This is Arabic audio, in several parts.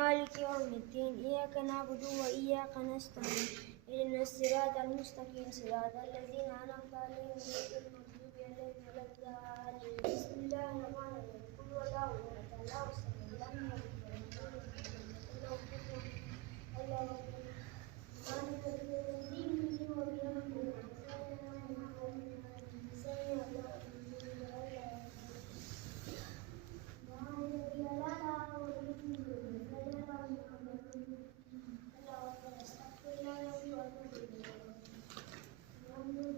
مالك يوم الدين إياك نعبد وإياك نستعين اهدنا الصراط المستقيم صراط الذين أنعمت عليهم غير المغضوب عليهم ولا الضالين بسم الله الرحمن الرحيم قل هو الله أحد الله الصمد لم يلد ولم يولد ولم يكن له كفوا أحد الله أكبر مالك يوم الدين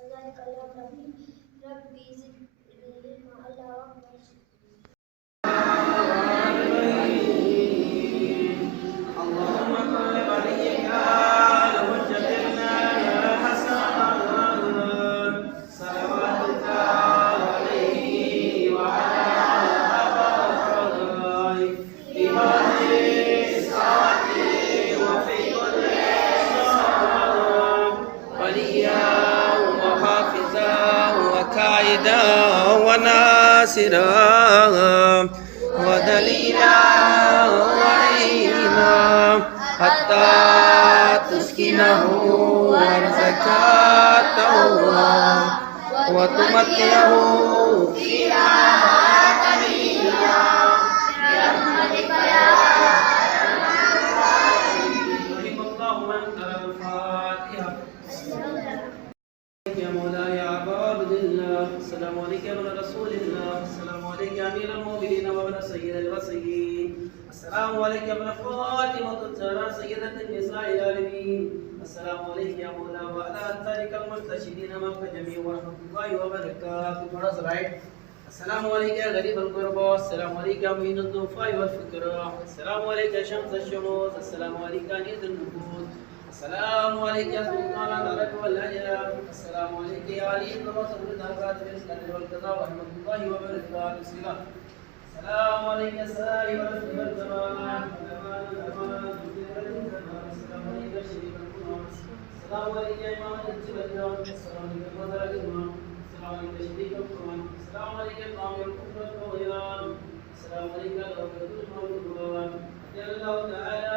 إياك نعبد ربي زدني علما الله أكبر اللهم كل وليك وجدنا يا حسن صلواتك عليه وعلى آله في هذه الساعة وفي كل ساعة وليا وحافظا وكائدا وناصرا ودليلا حتى تسكنه أرضك طوعا وتمتعه فيها قليلا برحمتك يا أرحم الراحمين. رحم الله من قرأ الفاتحة. يا مولاي يا أبا عبد الله السلام عليك يا ابن رسول الله السلام عليك يا أمير المؤمنين وابن سيد المرسلين السلام عليك يا ابن فاطمة الزهراء سيدة النساء العالمين السلام عليك يا مولا وعلى أتباعك المرتشدين معك جميع ورحمة الله وبركاته. فرض رايت. السلام عليك يا غريب القربى السلام عليك يا معين الضعفاء والفقراء السلام عليك يا شمس الشموس السلام عليك يا نيد النفوس السلام عليك يا سلطان العرب والأجيال السلام عليك يا علي بن رسول الدرجات بالإسلام والقضاء ورحمة الله وبركاته. السلام عليك يا سائر رسول الزمان والأمان الأمان السلام عليك يا شريف القرآن السلام عليك يا إمام الجبل السلام عليك يا مدر الإمام السلام عليك يا شريف القرآن السلام عليك يا إمام الكفر والطغيان السلام عليك يا رب العالمين. الله تعالى